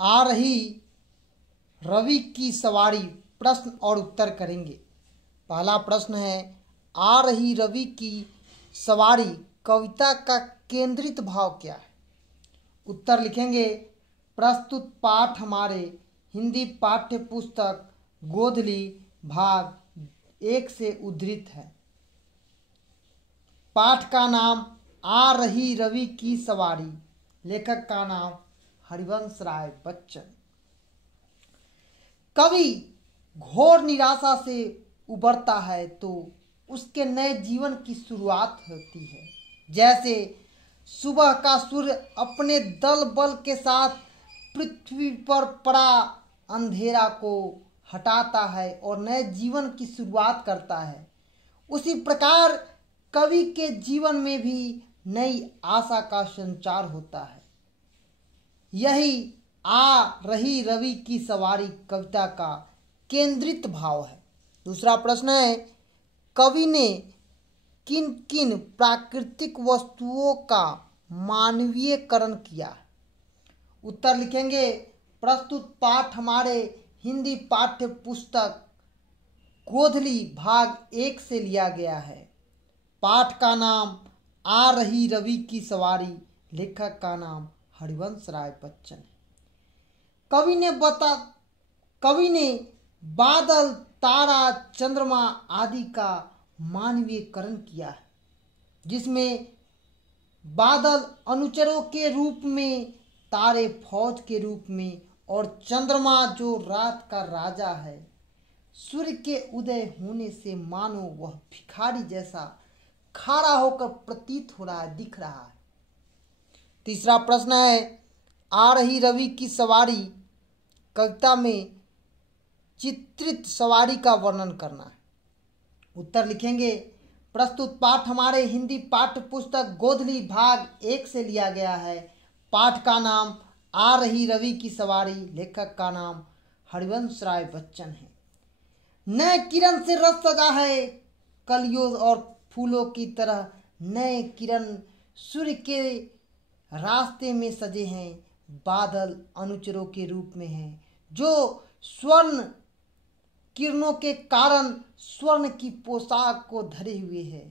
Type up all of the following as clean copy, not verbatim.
आ रही रवि की सवारी प्रश्न और उत्तर करेंगे। पहला प्रश्न है, आ रही रवि की सवारी कविता का केंद्रित भाव क्या है? उत्तर लिखेंगे, प्रस्तुत पाठ हमारे हिंदी पाठ्य पुस्तक गोधली भाग 1 से उद्धृत है। पाठ का नाम आ रही रवि की सवारी, लेखक का नाम हरिवंश राय बच्चन। कवि घोर निराशा से उबरता है तो उसके नए जीवन की शुरुआत होती है। जैसे सुबह का सूर्य अपने दल बल के साथ पृथ्वी पर पड़ा अंधेरा को हटाता है और नए जीवन की शुरुआत करता है, उसी प्रकार कवि के जीवन में भी नई आशा का संचार होता है। यही आ रही रवि की सवारी कविता का केंद्रित भाव है। दूसरा प्रश्न है, कवि ने किन किन प्राकृतिक वस्तुओं का मानवीयकरण किया? उत्तर लिखेंगे, प्रस्तुत पाठ हमारे हिंदी पाठ्य पुस्तक गोधली भाग 1 से लिया गया है। पाठ का नाम आ रही रवि की सवारी, लेखक का नाम हरिवंश राय बच्चन है। कवि ने बादल, तारा, चंद्रमा आदि का मानवीयकरण किया है, जिसमें बादल अनुचरों के रूप में, तारे फौज के रूप में और चंद्रमा जो रात का राजा है, सूर्य के उदय होने से मानो वह भिखारी जैसा खड़ा होकर प्रतीत हो रहा है, दिख रहा है। तीसरा प्रश्न है, आ रही रवि की सवारी कविता में चित्रित सवारी का वर्णन करना है। उत्तर लिखेंगे, प्रस्तुत पाठ हमारे हिंदी पाठ्य पुस्तक गोधली भाग 1 से लिया गया है। पाठ का नाम आ रही रवि की सवारी, लेखक का नाम हरिवंश राय बच्चन है। नए किरण से रस सजा है कलियों और फूलों की तरह नए किरण सूर्य के रास्ते में सजे हैं। बादल अनुचरों के रूप में हैं, जो स्वर्ण किरणों के कारण स्वर्ण की पोशाक को धरे हुए है।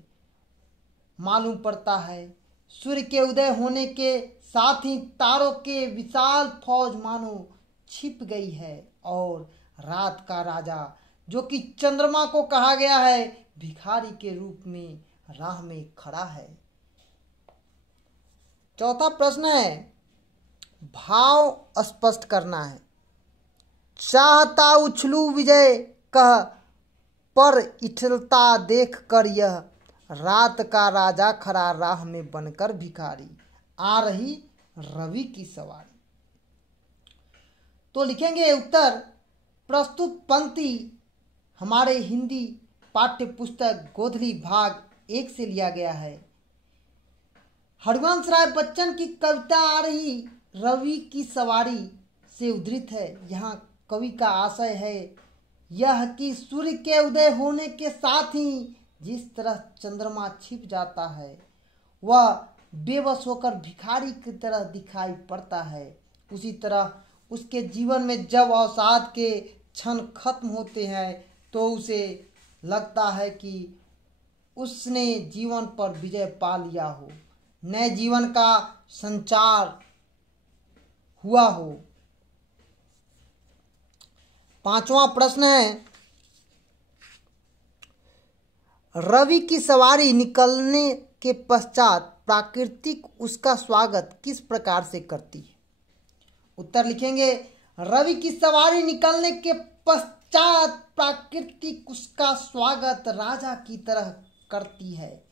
मालूम पड़ता है सूर्य के उदय होने के साथ ही तारों के विशाल फौज मानो छिप गई है और रात का राजा, जो कि चंद्रमा को कहा गया है, भिखारी के रूप में राह में खड़ा है। चौथा प्रश्न है, भाव स्पष्ट करना है। चाहता उछलू विजय कह, पर इठलता देख कर यह, रात का राजा खड़ा राह में बनकर भिखारी, आ रही रवि की सवारी। तो लिखेंगे उत्तर, प्रस्तुत पंक्ति हमारे हिंदी पाठ्य पुस्तक गोधली भाग 1 से लिया गया है। हरिवंश राय बच्चन की कविता आ रही रवि की सवारी से उद्धृत है। यहाँ कवि का आशय है यह कि सूर्य के उदय होने के साथ ही जिस तरह चंद्रमा छिप जाता है, वह बेबस होकर भिखारी की तरह दिखाई पड़ता है, उसी तरह उसके जीवन में जब अवसाद के क्षण खत्म होते हैं तो उसे लगता है कि उसने जीवन पर विजय पा लिया हो, नए जीवन का संचार हुआ हो। पांचवा प्रश्न है, रवि की सवारी निकलने के पश्चात प्राकृतिक उसका स्वागत किस प्रकार से करती है? उत्तर लिखेंगे, रवि की सवारी निकलने के पश्चात प्राकृतिक उसका स्वागत राजा की तरह करती है।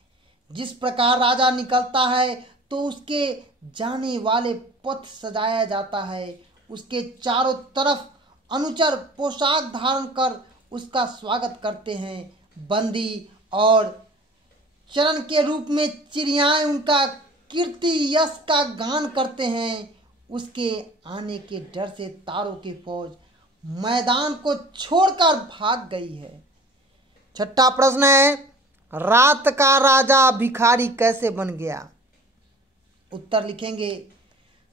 जिस प्रकार राजा निकलता है तो उसके जाने वाले पथ सजाया जाता है, उसके चारों तरफ अनुचर पोशाक धारण कर उसका स्वागत करते हैं। बंदी और चरण के रूप में चिड़ियाएं उनका कीर्ति यश का गान करते हैं। उसके आने के डर से तारों की फौज मैदान को छोड़कर भाग गई है। छठा प्रश्न है, रात का राजा भिखारी कैसे बन गया? उत्तर लिखेंगे,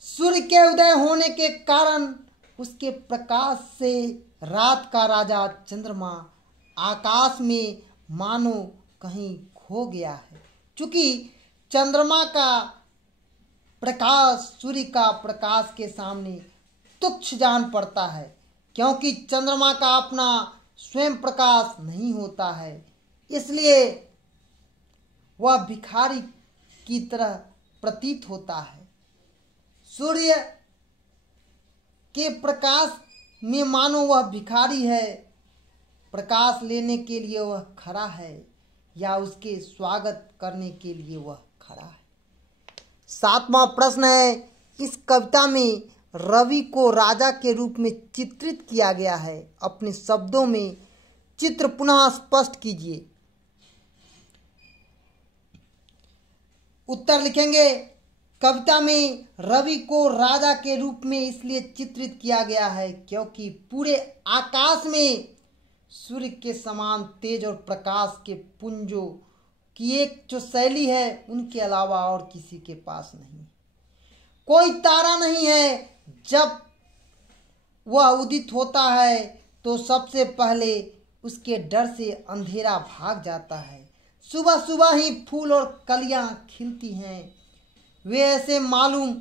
सूर्य के उदय होने के कारण उसके प्रकाश से रात का राजा चंद्रमा आकाश में मानो कहीं खो गया है। चूंकि चंद्रमा का प्रकाश सूर्य का प्रकाश के सामने तुच्छ जान पड़ता है, क्योंकि चंद्रमा का अपना स्वयं प्रकाश नहीं होता है, इसलिए वह भिखारी की तरह प्रतीत होता है। सूर्य के प्रकाश में मानो वह भिखारी है, प्रकाश लेने के लिए वह खड़ा है या उसके स्वागत करने के लिए वह खड़ा है। 7वां प्रश्न है, इस कविता में रवि को राजा के रूप में चित्रित किया गया है। अपने शब्दों में चित्र पुनः स्पष्ट कीजिए। उत्तर लिखेंगे, कविता में रवि को राजा के रूप में इसलिए चित्रित किया गया है क्योंकि पूरे आकाश में सूर्य के समान तेज और प्रकाश के पुंजों की एक जो शैली है उनके अलावा और किसी के पास नहीं। कोई तारा नहीं है, जब वह उदित होता है तो सबसे पहले उसके डर से अंधेरा भाग जाता है। सुबह सुबह ही फूल और कलियां खिलती हैं, वे ऐसे मालूम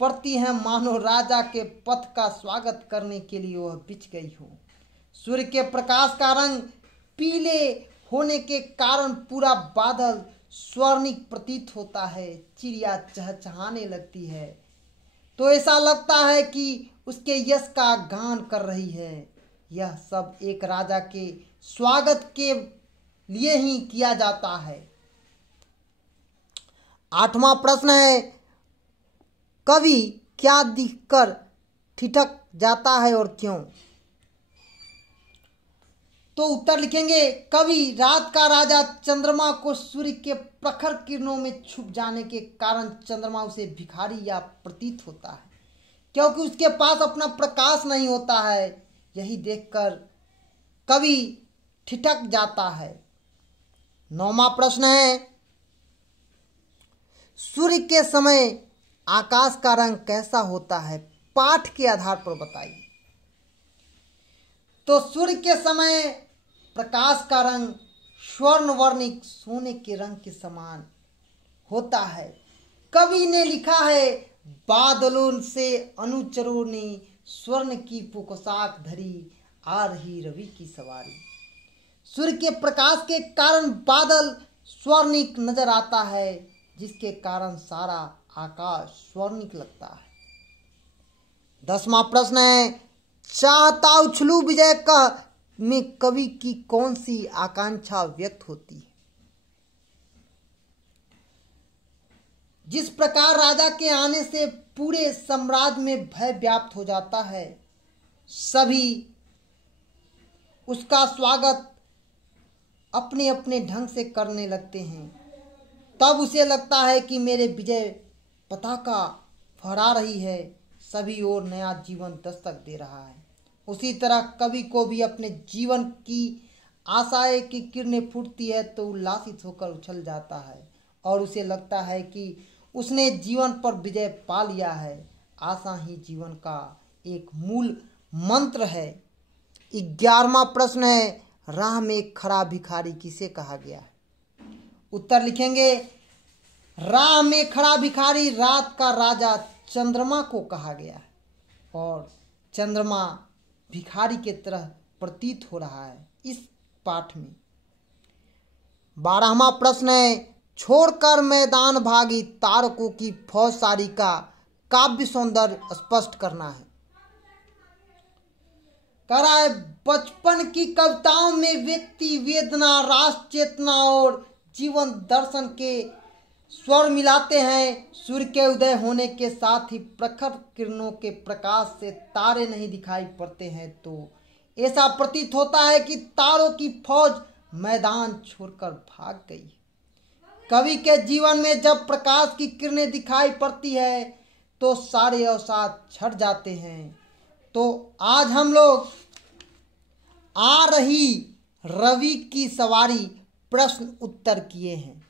पड़ती हैं मानो राजा के पथ का स्वागत करने के लिए वह बिछ गई हो। सूर्य के प्रकाश का रंग पीले होने के कारण पूरा बादल स्वर्णिक प्रतीत होता है। चिड़िया चहचहाने लगती है तो ऐसा लगता है कि उसके यश का गान कर रही है। यह सब एक राजा के स्वागत के लिए ही किया जाता है। 8वां प्रश्न है, कवि क्या दिखकर ठिठक जाता है और क्यों? तो उत्तर लिखेंगे, कवि रात का राजा चंद्रमा को सूर्य के प्रखर किरणों में छुप जाने के कारण चंद्रमा उसे भिखारी या प्रतीत होता है, क्योंकि उसके पास अपना प्रकाश नहीं होता है। यही देखकर कवि ठिठक जाता है। 9वां प्रश्न है, सूर्य के समय आकाश का रंग कैसा होता है? पाठ के आधार पर बताइए। तो सूर्य के समय प्रकाश का रंग स्वर्ण वर्णिक सोने के रंग के समान होता है। कवि ने लिखा है, बादलों से अनुचरों ने स्वर्ण की पोशाक धरी, आ रही रवि की सवारी। सूर्य के प्रकाश के कारण बादल स्वर्णिक नजर आता है, जिसके कारण सारा आकाश स्वर्णिक लगता है। 10वां प्रश्न है, चाहता उछलू विजय का में कवि की कौन सी आकांक्षा व्यक्त होती है? जिस प्रकार राजा के आने से पूरे साम्राज्य में भय व्याप्त हो जाता है, सभी उसका स्वागत अपने अपने ढंग से करने लगते हैं, तब उसे लगता है कि मेरे विजय पताका फहरा रही है, सभी ओर नया जीवन दस्तक दे रहा है। उसी तरह कवि को भी अपने जीवन की आशाएं की किरणें फूटती है तो उल्लासित होकर उछल जाता है और उसे लगता है कि उसने जीवन पर विजय पा लिया है। आशा ही जीवन का एक मूल मंत्र है। 11वां प्रश्न है, राह में खड़ा भिखारी किसे कहा गया है? उत्तर लिखेंगे, राह में खड़ा भिखारी रात का राजा चंद्रमा को कहा गया है और चंद्रमा भिखारी के तरह प्रतीत हो रहा है इस पाठ में। 12वां प्रश्न है, छोड़कर मैदान भागी तारकों की फौज सारी का काव्य सौंदर्य स्पष्ट करना है। कह रहा है, बचपन की कविताओं में व्यक्ति वेदना, राष्ट्र चेतना और जीवन दर्शन के स्वर मिलाते हैं। सूर्य के उदय होने के साथ ही प्रखर किरणों के प्रकाश से तारे नहीं दिखाई पड़ते हैं तो ऐसा प्रतीत होता है कि तारों की फौज मैदान छोड़कर भाग गई। कवि के जीवन में जब प्रकाश की किरणें दिखाई पड़ती है तो सारे अवसाद छट जाते हैं। तो आज हम लोग आ रही रवि की सवारी प्रश्न उत्तर किए हैं।